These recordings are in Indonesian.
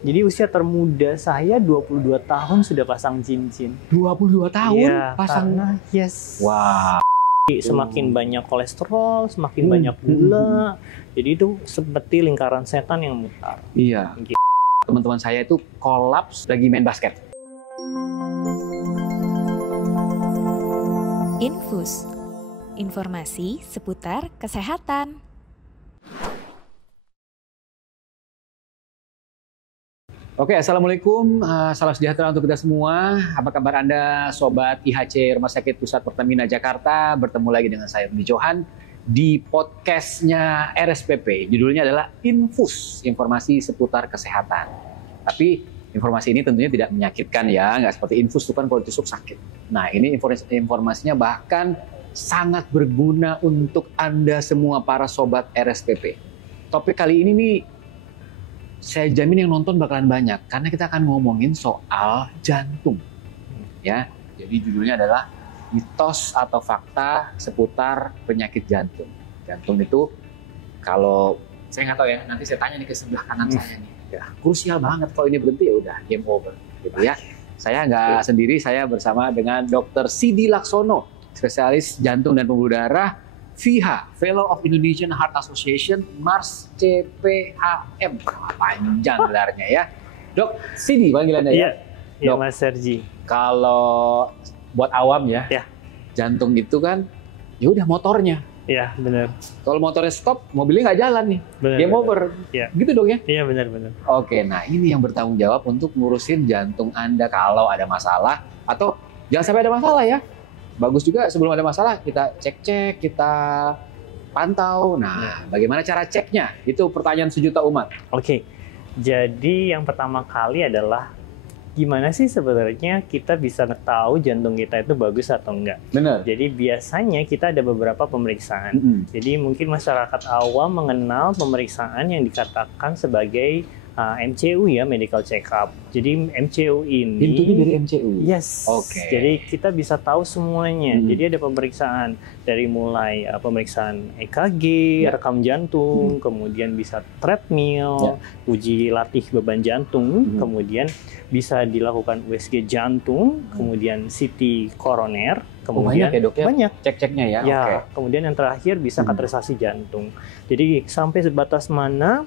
Jadi usia termuda saya 22 tahun sudah pasang cincin. 22 tahun Iya, pasang. karena yes. Wah. Semakin banyak kolesterol, semakin banyak gula. Jadi itu seperti lingkaran setan yang mutar. Iya. Gitu. Teman-teman saya itu kolaps lagi main basket. Infus, informasi seputar kesehatan. Oke, Assalamualaikum, salam sejahtera untuk kita semua. Apa kabar Anda, Sobat IHC Rumah Sakit Pusat Pertamina Jakarta? Bertemu lagi dengan saya, Rudi Johan, di podcastnya RSPP. Judulnya adalah Infus, informasi seputar kesehatan. Tapi informasi ini tentunya tidak menyakitkan ya, nggak seperti infus itu kan kalau ditusuk sakit. Nah, ini informasinya bahkan sangat berguna untuk Anda semua para Sobat RSPP. Topik kali ini nih, saya jamin yang nonton bakalan banyak karena kita akan ngomongin soal jantung. Ya, jadi judulnya adalah mitos atau fakta seputar penyakit jantung. Jantung itu kalau saya nggak tahu ya, nanti saya tanya nih ke sebelah kanan saya nih. Ya, krusial banget kalau ini berhenti ya udah game over gitu ya. Saya nggak sendiri, saya bersama dengan Dr. Sidi Laksono, spesialis jantung dan pembuluh darah, FIHA, Fellow of Indonesian Heart Association, Mars CPHM, panjang gelarnya ya. Dok, Sidi panggilannya ya. Iya, Dok, Mas Sergi. kalau buat awam ya, jantung itu kan, ya udah motornya. Iya, benar. Kalau motornya stop, mobilnya nggak jalan nih, game over. Iya. Gitu dong ya? Iya, benar. Oke, nah ini yang bertanggung jawab untuk ngurusin jantung Anda kalau ada masalah, atau jangan sampai ada masalah ya. Bagus juga sebelum ada masalah kita cek-cek, kita pantau. Nah, bagaimana cara ceknya? Itu pertanyaan sejuta umat. Oke, jadi yang pertama kali adalah gimana sih sebenarnya kita bisa tahu jantung kita itu bagus atau enggak? Benar. Jadi biasanya kita ada beberapa pemeriksaan. Jadi mungkin masyarakat awam mengenal pemeriksaan yang dikatakan sebagai MCU ya, medical check up. Jadi MCU ini Pintunya dari MCU. Yes. Oke. Jadi kita bisa tahu semuanya. Jadi ada pemeriksaan dari mulai pemeriksaan EKG, rekam jantung, kemudian bisa treadmill, uji latih beban jantung, kemudian bisa dilakukan USG jantung, kemudian CT koroner, kemudian banyak ya dok ya? Banyak. Cek-ceknya ya. Ya, Oke. kemudian yang terakhir bisa kateterisasi jantung. Jadi sampai sebatas mana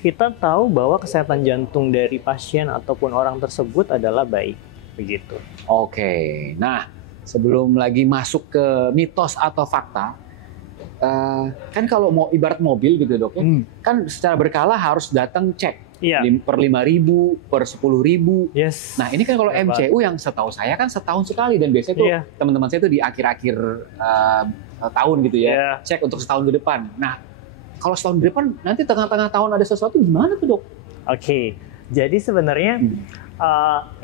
kita tahu bahwa kesehatan jantung dari pasien ataupun orang tersebut adalah baik, begitu. Oke, nah sebelum lagi masuk ke mitos atau fakta, kan kalau mau ibarat mobil gitu dok ya, kan secara berkala harus datang cek. Iya. Per 5.000, per 10.000. Yes. Nah ini kan kalau MCU yang setahu saya kan setahun sekali, dan biasanya tuh teman-teman saya tuh di akhir-akhir tahun gitu ya, cek untuk setahun ke depan. Nah kalau setahun ke depan, nanti tengah-tengah tahun ada sesuatu, gimana tuh dok? Oke, jadi sebenarnya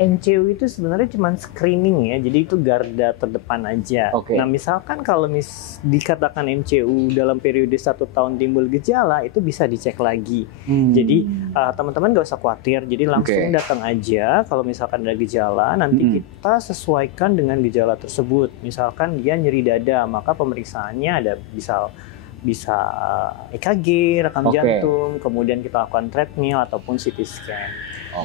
MCU itu sebenarnya cuma screening ya, jadi itu garda terdepan aja. Nah misalkan kalau dikatakan MCU dalam periode 1 tahun timbul gejala, itu bisa dicek lagi. Jadi teman-teman nggak usah khawatir, jadi langsung datang aja kalau misalkan ada gejala, nanti kita sesuaikan dengan gejala tersebut. Misalkan dia nyeri dada, maka pemeriksaannya ada bisa EKG, rekam jantung, kemudian kita lakukan treadmill ataupun CT scan.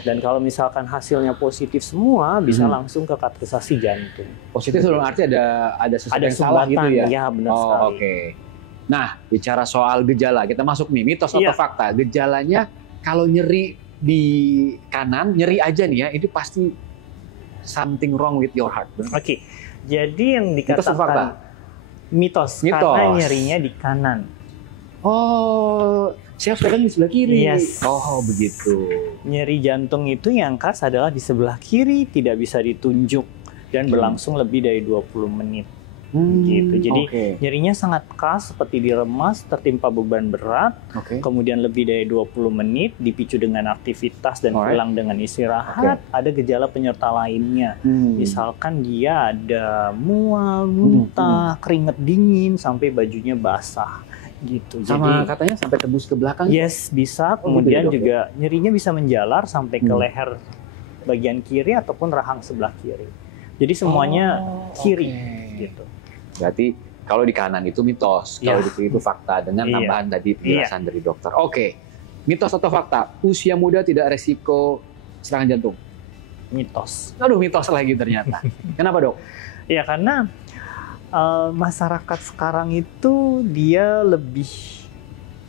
Dan kalau misalkan hasilnya positif semua, bisa langsung ke kateterisasi jantung. Positif dalam arti ada sesuatu yang salah gitu ya? Ya, benar sekali. Oke. Nah, bicara soal gejala, kita masuk nih, mitos atau fakta. Gejalanya kalau nyeri di kanan, nyeri aja nih ya, itu pasti something wrong with your heart. Oke, jadi yang dikatakan mitos, karena nyerinya di kanan. Oh, saya harus pegang di sebelah kiri. Yes. Oh, begitu. Nyeri jantung itu yang khas adalah di sebelah kiri, tidak bisa ditunjuk dan berlangsung lebih dari 20 menit. Gitu. Jadi nyerinya sangat khas, seperti diremas, tertimpa beban berat, kemudian lebih dari 20 menit, dipicu dengan aktivitas dan pulang dengan istirahat. Ada gejala penyerta lainnya. Misalkan dia ada mual, muntah, keringat dingin, sampai bajunya basah. Gitu. Sama jadi, katanya sampai tembus ke belakang? Yes, bisa. Kemudian juga nyerinya bisa menjalar sampai ke leher bagian kiri ataupun rahang sebelah kiri. Jadi semuanya kiri. Gitu. Berarti kalau di kanan itu mitos, kalau di kiri itu fakta, dengan tambahan tadi penjelasan dari dokter. Oke. Mitos atau fakta? Usia muda tidak resiko serangan jantung? Mitos. Aduh, mitos lagi ternyata. Kenapa, Dok? Ya karena masyarakat sekarang itu dia lebih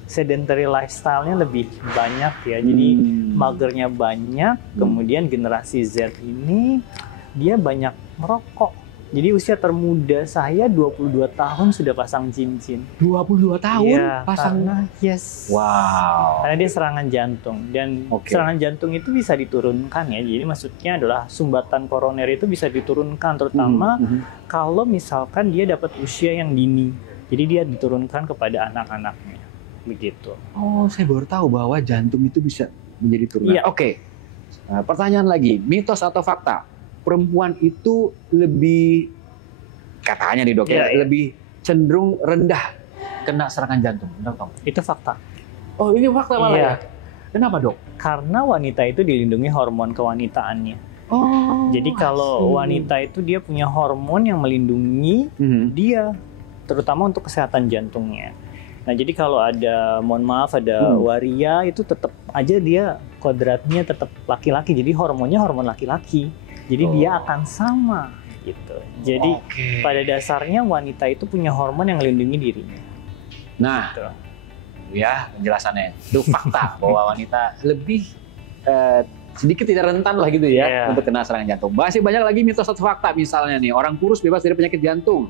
sedentary lifestyle-nya lebih banyak ya. Jadi magernya banyak, kemudian generasi Z ini dia banyak merokok. Jadi usia termuda saya 22 tahun sudah pasang cincin. 22 tahun ya, pasang? Yes. Wow. Karena dia serangan jantung. Dan serangan jantung itu bisa diturunkan ya. Jadi maksudnya adalah sumbatan koroner itu bisa diturunkan. Terutama kalau misalkan dia dapat usia yang dini. Jadi dia diturunkan kepada anak-anaknya. Begitu. Oh, saya baru tahu bahwa jantung itu bisa menjadi turunan. Iya. Oke. Nah, pertanyaan lagi, mitos atau fakta? Perempuan itu lebih, katanya nih dok ya, lebih cenderung rendah kena serangan jantung. Benar, Tom? Itu fakta. Oh, ini fakta malah ya? Kenapa, Dok? Karena wanita itu dilindungi hormon kewanitaannya. Oh. Jadi kalau wanita itu dia punya hormon yang melindungi dia, terutama untuk kesehatan jantungnya. Nah, jadi kalau ada, mohon maaf, ada waria itu tetap aja dia kodratnya tetap laki-laki. Jadi hormonnya hormon laki-laki. Jadi dia akan sama gitu. Jadi pada dasarnya wanita itu punya hormon yang melindungi dirinya. Nah, gitu. Ya penjelasannya itu fakta bahwa wanita lebih sedikit tidak rentan lah gitu ya untuk kena serangan jantung. Masih banyak lagi mitos atau fakta, misalnya nih orang kurus bebas dari penyakit jantung.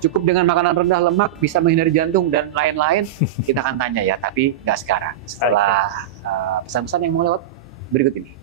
Cukup dengan makanan rendah lemak bisa menghindari jantung dan lain-lain. Kita akan tanya ya, tapi nggak sekarang. Setelah pesan-pesan yang mau lewat berikut ini.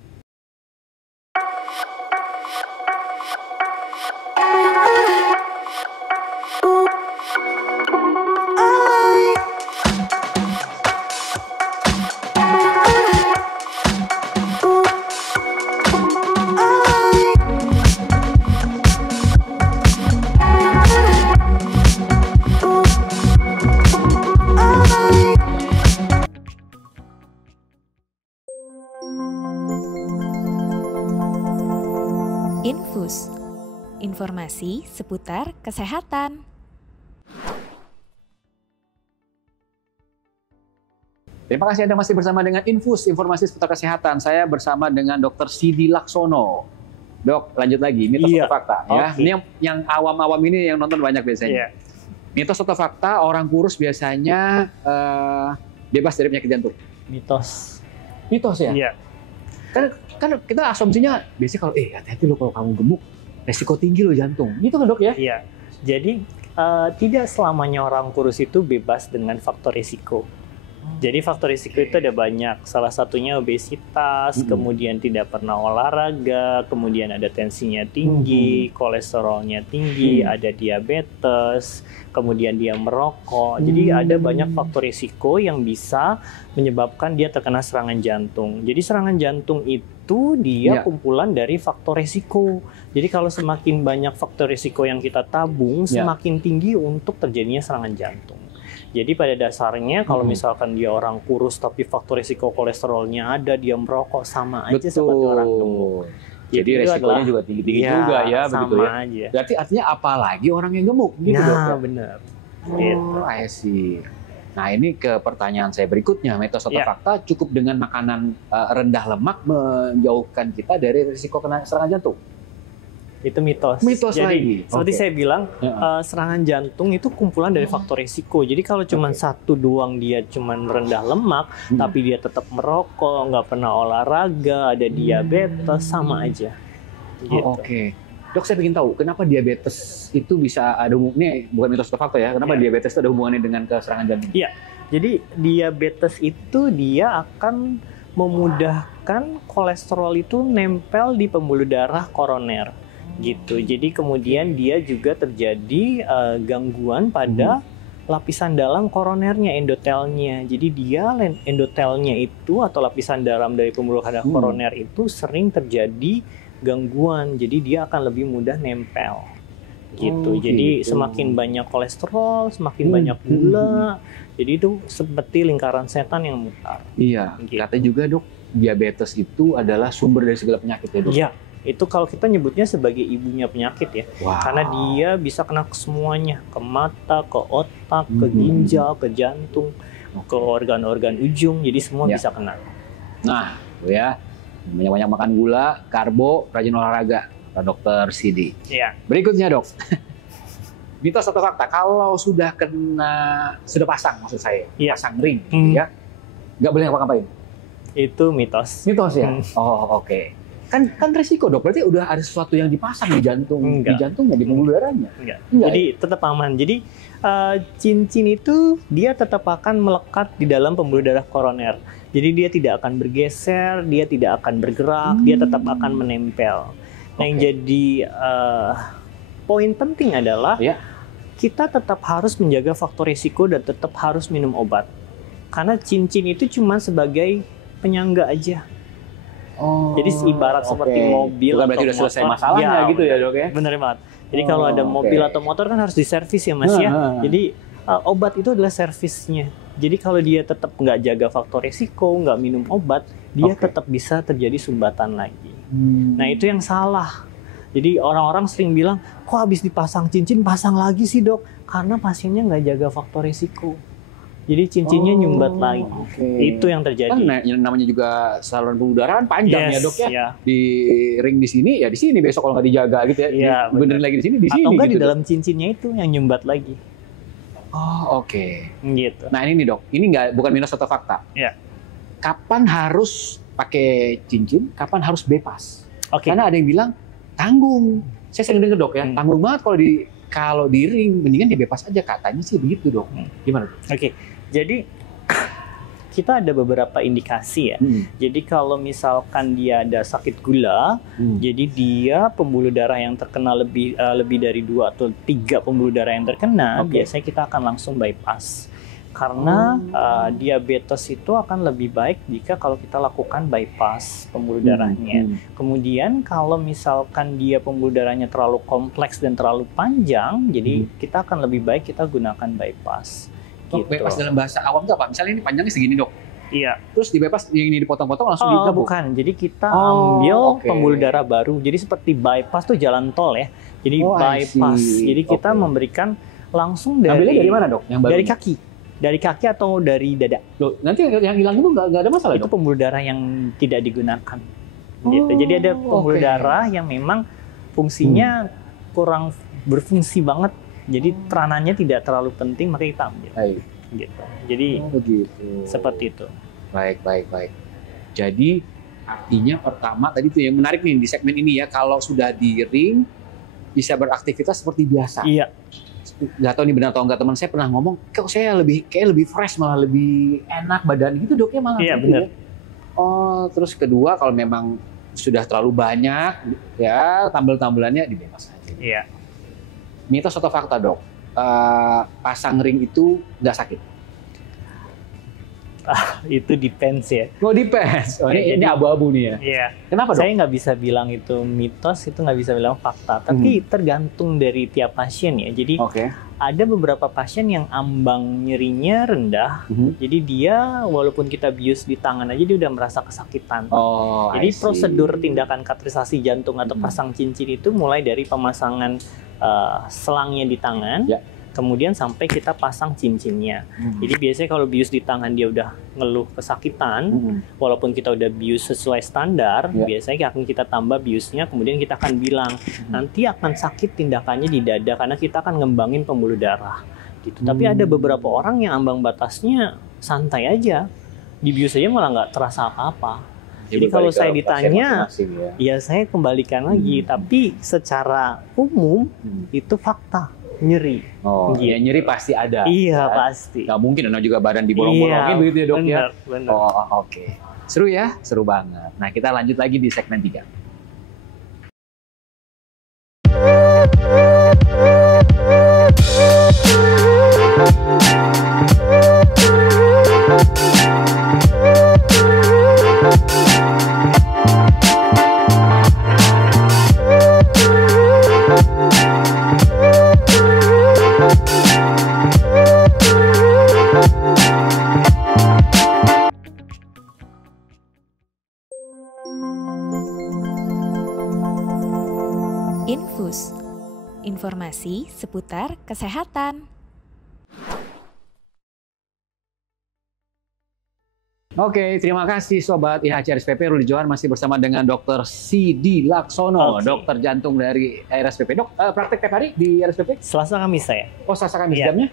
Infus, informasi seputar kesehatan. Terima kasih Anda masih bersama dengan Infus, informasi seputar kesehatan. Saya bersama dengan Dr. Sidi Laksono. Dok, lanjut lagi, mitos atau fakta? Ya, ini yang awam-awam ini yang nonton banyak biasanya. Mitos atau fakta, orang kurus biasanya bebas dari penyakit jantung? Mitos. Mitos ya? Iya. Kan kita asumsinya biasanya kalau hati-hati lo kalau kamu gemuk resiko tinggi lo jantung, gitu kan dok ya? Iya. Jadi tidak selamanya orang kurus itu bebas dengan faktor risiko. Jadi faktor risiko itu ada banyak. Salah satunya obesitas, kemudian tidak pernah olahraga, kemudian ada tensinya tinggi, kolesterolnya tinggi, ada diabetes, kemudian dia merokok. Jadi ada banyak faktor risiko yang bisa menyebabkan dia terkena serangan jantung. Jadi serangan jantung itu dia kumpulan dari faktor risiko. Jadi kalau semakin banyak faktor risiko yang kita tabung, semakin tinggi untuk terjadinya serangan jantung. Jadi pada dasarnya kalau misalkan dia orang kurus tapi faktor risiko kolesterolnya ada, dia merokok, sama aja seperti orang gemuk. Jadi resikonya juga tinggi-tinggi juga ya, begitu ya. Aja. Berarti artinya apalagi orang yang gemuk gitu dok. Nah, benar. I see. Nah, ini ke pertanyaan saya berikutnya, mitos atau fakta, cukup dengan makanan rendah lemak menjauhkan kita dari risiko kena serangan jantung? Itu mitos. Mitos jadi, lagi. Seperti saya bilang, serangan jantung itu kumpulan dari faktor risiko. Jadi kalau cuma satu doang dia cuma rendah lemak, tapi dia tetap merokok, nggak pernah olahraga, ada diabetes, sama aja. Gitu. Oke. Dok, saya ingin tahu kenapa diabetes itu bisa ada hubungannya, bukan mitos atau fakta ya, kenapa diabetes itu ada hubungannya dengan serangan jantung? Iya, jadi diabetes itu dia akan memudahkan kolesterol itu nempel di pembuluh darah koroner. Gitu. Jadi kemudian dia juga terjadi gangguan pada lapisan dalam koronernya, endotelnya. Jadi dia endotelnya itu atau lapisan dalam dari pembuluh darah koroner itu sering terjadi gangguan. Jadi dia akan lebih mudah nempel. Gitu. Jadi semakin banyak kolesterol, semakin banyak gula. Jadi itu seperti lingkaran setan yang mutar. Iya. Gitu. Katanya juga dok, diabetes itu adalah sumber dari segala penyakit ya dok? Iya. Itu kalau kita nyebutnya sebagai ibunya penyakit ya. Karena dia bisa kena ke semuanya, ke mata, ke otak, ke ginjal, ke jantung. ke organ-organ ujung, jadi semua bisa kena. Nah, tuh ya, banyak-banyak makan gula, karbo, rajin olahraga, kata Dokter Sidi. Iya. Berikutnya dok, mitos atau fakta, kalau sudah pasang maksud saya, pasang ring, ya, nggak boleh ngapa-ngapain. Itu mitos. Mitos ya? Oh oke. Kan resiko dok, berarti udah ada sesuatu yang dipasang di jantung, di jantungnya, di pembuluh darahnya. Enggak. Jadi tetap aman. Jadi cincin itu dia tetap akan melekat di dalam pembuluh darah koroner. Jadi dia tidak akan bergeser, dia tidak akan bergerak, dia tetap akan menempel. Nah yang jadi poin penting adalah kita tetap harus menjaga faktor risiko dan tetap harus minum obat. Karena cincin itu cuma sebagai penyangga aja. Jadi ibarat seperti mobil atau berarti udah selesai masalahnya gitu ya dok ya? Bener banget. Jadi kalau ada mobil atau motor kan harus diservis ya mas ya. Jadi obat itu adalah servisnya. Jadi kalau dia tetap nggak jaga faktor risiko, nggak minum obat, dia tetap bisa terjadi sumbatan lagi. Nah itu yang salah. Jadi orang-orang sering bilang, kok habis dipasang cincin pasang lagi sih dok? Karena pasiennya nggak jaga faktor risiko. Jadi cincinnya nyumbat lagi. Itu yang terjadi. Kan namanya juga saluran pembuluh darah kan panjang ya dok ya. Di ring di sini ya di sini, besok kalau nggak dijaga gitu ya. Benerin lagi di sini di sini. Atau nggak gitu, di dalam cincinnya itu yang nyumbat lagi. Oh Gitu. Nah ini nih dok, ini bukan mitos atau fakta. Kapan harus pakai cincin? Kapan harus bebas? Karena ada yang bilang tanggung. Saya sering dengar dok ya, tanggung banget kalau di ring, mendingan dia bebas aja, katanya sih begitu dok. Gimana dok? Jadi kita ada beberapa indikasi ya. Jadi kalau misalkan dia ada sakit gula, jadi dia pembuluh darah yang terkena lebih dari 2 atau 3 pembuluh darah yang terkena, biasanya kita akan langsung bypass. Karena diabetes itu akan lebih baik jika kalau kita lakukan bypass pembuluh darahnya. Kemudian kalau misalkan dia pembuluh darahnya terlalu kompleks dan terlalu panjang, jadi kita akan lebih baik kita gunakan bypass. Gitu. Bypass dalam bahasa awam itu apa? Misalnya ini panjangnya segini dok. Iya. Terus di bypass ini dipotong-potong langsung digabung? Bukan. Jadi kita ambil pembuluh darah baru. Jadi seperti bypass tuh jalan tol ya. Jadi bypass. Jadi kita memberikan langsung dari. Ambilnya dari mana dok? Yang baru? Dari kaki. Dari kaki atau dari dada. Loh, nanti yang hilang itu nggak ada masalah itu dok? Pembuluh darah yang tidak digunakan. Gitu. Jadi ada pembuluh darah yang memang fungsinya kurang berfungsi banget. Jadi peranannya tidak terlalu penting, maka kita ambil. Gitu. Jadi seperti itu. Baik. Jadi artinya pertama tadi tuh yang menarik nih di segmen ini ya, kalau sudah di ring bisa beraktivitas seperti biasa. Iya. Gak tahu nih benar atau enggak, teman saya pernah ngomong, kok saya lebih fresh, malah lebih enak badan gitu doknya malah. Iya benar. Terus kedua kalau memang sudah terlalu banyak ya tambel-tambelannya dibebas aja. Iya. Mitos atau fakta dok? Pasang ring itu nggak sakit? Itu depends ya. Depends. Ini abu-abu nih ya. Iya. Kenapa dok? Saya nggak bisa bilang itu mitos, itu nggak bisa bilang fakta. Tapi tergantung dari tiap pasien ya. Jadi ada beberapa pasien yang ambang nyerinya rendah. Jadi dia walaupun kita bius di tangan aja dia udah merasa kesakitan. Jadi prosedur tindakan kateterisasi jantung atau pasang cincin itu mulai dari pemasangan selangnya di tangan, kemudian sampai kita pasang cincinnya. Jadi biasanya kalau bius di tangan dia udah ngeluh kesakitan, walaupun kita udah bius sesuai standar, biasanya akan kita tambah biusnya, kemudian kita akan bilang nanti akan sakit tindakannya di dada karena kita akan ngembangin pembuluh darah. Gitu. Tapi ada beberapa orang yang ambang batasnya santai aja, di bius aja malah nggak terasa apa-apa. Jadi kalau saya ditanya, ya saya kembalikan lagi. Tapi secara umum itu fakta nyeri. Iya nyeri pasti ada. Iya pasti. Gak mungkin ada juga badan dibolong-bolongin begitu ya dok ya. Benar. Seru ya, seru banget. Nah kita lanjut lagi di segmen 3. Infus, informasi seputar kesehatan. Oke, terima kasih Sobat IHC RSPP. Ruli Johan masih bersama dengan Dr. Sidi Laksono, dokter jantung dari RSPP. Dok, praktek tiap hari di RSPP? Selasa Kamis saya. Oh, Selasa Kamis. Iya. Jamnya?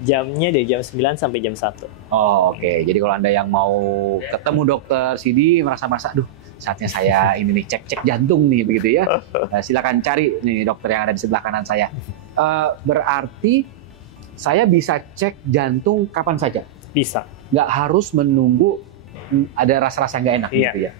Jamnya dari jam 9 sampai jam 1. Oh, oke. Jadi kalau Anda yang mau ketemu Dr. Sidi, merasa-merasa, aduh, saatnya saya ini nih cek jantung nih, begitu ya. Silakan cari nih dokter yang ada di sebelah kanan saya. Berarti saya bisa cek jantung kapan saja? Bisa. Nggak harus menunggu ada rasa-rasa nggak enak gitu ya.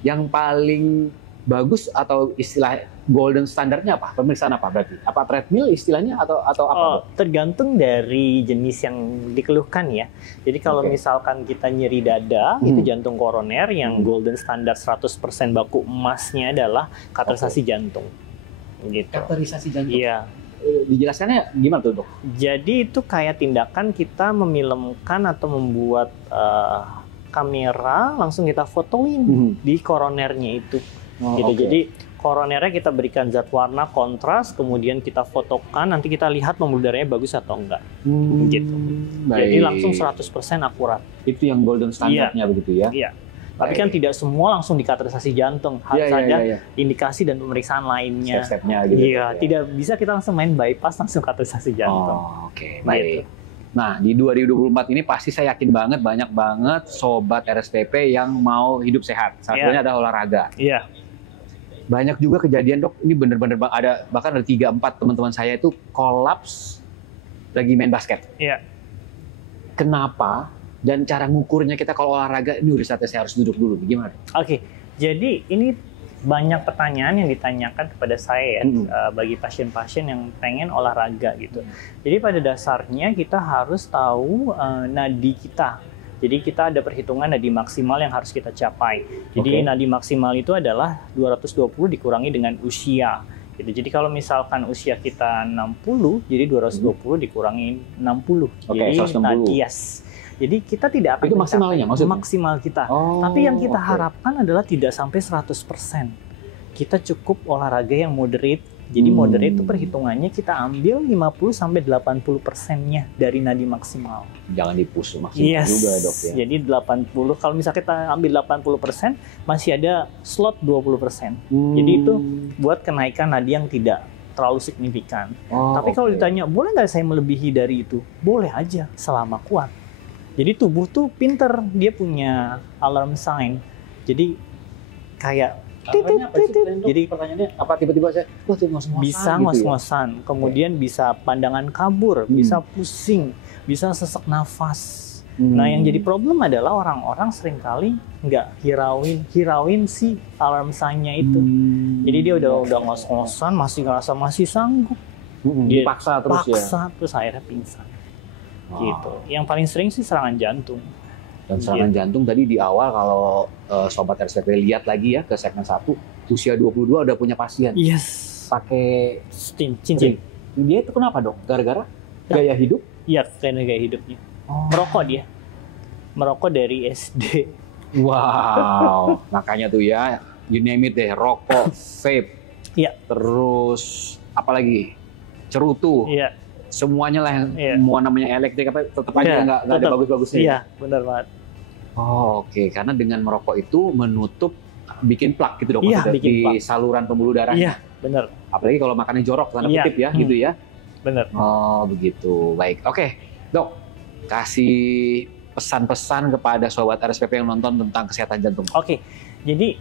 Yang paling bagus atau istilah golden standarnya apa? Pemeriksaan apa berarti? Apa treadmill istilahnya atau apa? Tergantung dari jenis yang dikeluhkan ya. Jadi kalau misalkan kita nyeri dada, itu jantung koroner yang golden standard 100% baku emasnya adalah kateterisasi jantung. Gitu. Kateterisasi jantung. Iya. Dijelaskannya gimana tuh, Dok? Jadi itu kayak tindakan kita memilmkan atau membuat kamera langsung kita fotoin di koronernya itu. Gitu. Jadi koronernya kita berikan zat warna kontras, kemudian kita fotokan, nanti kita lihat pembuluh darahnya bagus atau enggak. Gitu. Jadi langsung 100% akurat. Itu yang golden standardnya begitu ya? Iya. Tapi kan tidak semua langsung di kateterisasi jantung, harus ada indikasi dan pemeriksaan lainnya. Step-stepnya gitu. Iya, tidak bisa kita langsung main bypass langsung kateterisasi jantung. Oke, baik. Nah, di 2024 ini pasti saya yakin banget banyak banget sobat RSPP yang mau hidup sehat. Salah satunya ada olahraga. Iya. Banyak juga kejadian, Dok, ini bener-bener ada bahkan ada 3-4 teman-teman saya itu kolaps lagi main basket. Iya. Kenapa? Dan cara ngukurnya kita kalau olahraga, ini udah saatnya saya harus duduk dulu. Gimana? Oke, jadi ini banyak pertanyaan yang ditanyakan kepada saya ya, bagi pasien-pasien yang pengen olahraga gitu. Jadi pada dasarnya kita harus tahu nadi kita. Jadi kita ada perhitungan nadi maksimal yang harus kita capai. Jadi nadi maksimal itu adalah 220 dikurangi dengan usia. Gitu. Jadi kalau misalkan usia kita 60, jadi 220 dikurangi 60. Jadi nadias. Jadi kita tidak akan itu maksimalnya, maksimal kita. Tapi yang kita harapkan adalah tidak sampai 100%. Kita cukup olahraga yang moderate. Jadi moderate itu perhitungannya kita ambil 50 sampai 80%-nya dari nadi maksimal. Jangan di-push maksimal juga, Dok ya. Jadi 80, kalau misalnya kita ambil 80%, masih ada slot 20%. Jadi itu buat kenaikan nadi yang tidak terlalu signifikan. Tapi kalau ditanya, boleh nggak saya melebihi dari itu? Boleh aja, selama kuat. Jadi tubuh tuh pinter, dia punya alarm sign. Jadi kayak jadi pertanyaannya apa tiba-tiba saya ngos-ngosan bisa gitu ngos-ngosan, kemudian bisa pandangan kabur, bisa pusing, bisa sesak nafas. Nah yang jadi problem adalah orang-orang seringkali nggak hirauin si alarm sign-nya itu. Jadi dia udah ngos-ngosan, masih ngerasa masih sanggup. Dia paksa terus akhirnya pingsan. Gitu. Yang paling sering sih serangan jantung. Dan serangan jantung tadi di awal kalau sobat RSPP lihat lagi ya ke segmen 1, usia 22 udah punya pasien. Yes. Pakai cincin. Dia itu kenapa, Dok? Gara-gara gaya hidup? Iya, karena gaya hidupnya. Merokok dia. Merokok dari SD. Wow. Makanya tuh ya, you name it deh, rokok, vape. Iya. Terus apalagi? Cerutu. Iya. Semuanya lah yang mau namanya elektrik apa tetap aja nggak ada bagus-bagusnya. Iya, benar banget. Oke, karena dengan merokok itu menutup bikin plak gitu, Dok, di saluran pembuluh darah. Iya, benar. Apalagi kalau makannya jorok tanda kutip ya, gitu ya. Benar. Oh, begitu. Baik. Oke, Dok. Kasih pesan-pesan kepada sobat RSPP yang nonton tentang kesehatan jantung. Oke. Jadi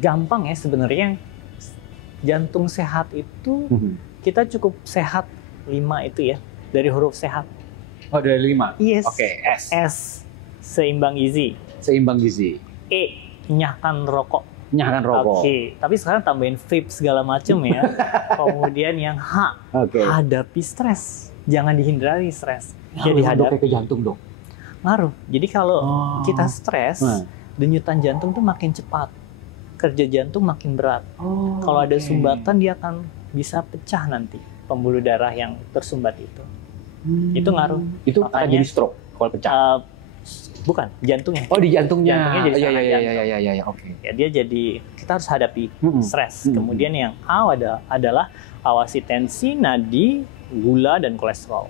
gampang ya sebenarnya, jantung sehat itu kita cukup sehat 5 itu ya, dari huruf sehat. Oh, dari 5? Yes. Oke, S. S, seimbang gizi. Seimbang gizi. E, nyahkan rokok. Nyahkan rokok. Oke, tapi sekarang tambahin vape segala macam ya. Kemudian yang H, hadapi stres. Jangan dihindari stres. Jadi hadapi ke jantung, Dok. Ngaruh. Jadi kalau kita stres, denyutan jantung tuh makin cepat. Kerja jantung makin berat. Kalau ada sumbatan dia akan bisa pecah nanti. Pembuluh darah yang tersumbat itu. Itu ngaruh. Itu akan jadi stroke kalau pecah? Bukan, jantungnya. Oh, di jantungnya. Jantungnya jadi Iya. Oke. Ya, dia jadi, kita harus hadapi stres. Kemudian yang A adalah awasi tensi, nadi, gula, dan kolesterol.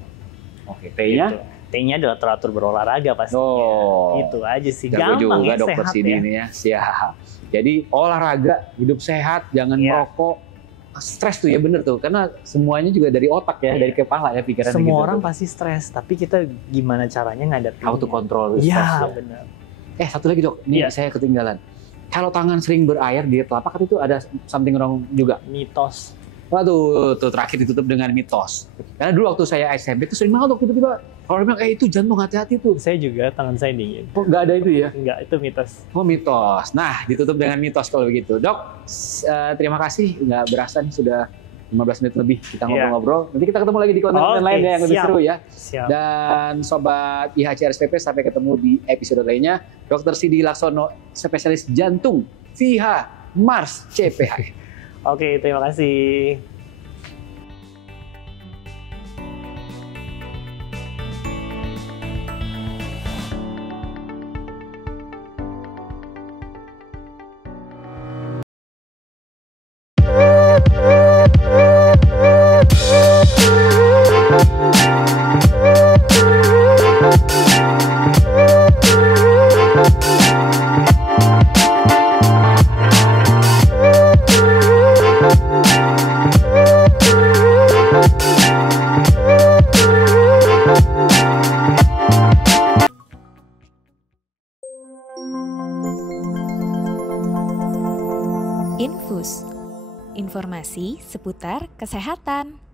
Oke, T-nya? Gitu. T-nya adalah teratur berolahraga pastinya. Itu aja sih. Jago Gampang juga ya, dokter sehat Sidi ya. ini ya. Siap. Jadi olahraga, hidup sehat, jangan merokok. Stres tuh ya, bener tuh. Karena semuanya juga dari otak ya, dari kepala ya pikiran. Semua gitu orang tuh. pasti stres, tapi kita gimana caranya ngadepin. How to control stres. Iya, benar. Satu lagi dok, ini saya ketinggalan. Kalau tangan sering berair di telapak itu ada something wrong juga. Mitos. Waduh, tuh terakhir ditutup dengan mitos. Karena dulu waktu saya SMP itu sering banget dok, tiba-tiba kalau bilang itu jantung, hati-hati tuh. Saya juga tangan saya dingin. Oh, nggak ada itu ya? Nggak, itu mitos. Oh, mitos. Nah, ditutup dengan mitos kalau begitu. Dok, terima kasih. Nggak berasa nih sudah 15 menit lebih kita ngobrol-ngobrol. Nanti kita ketemu lagi di konten lain yang lebih seru ya. Siap. Dan Sobat IHC RSPP, sampai ketemu di episode lainnya. Dr. Sidi Laksono, spesialis jantung, VIHA, Mars, CPH. Oke, terima kasih. Infus, informasi seputar kesehatan.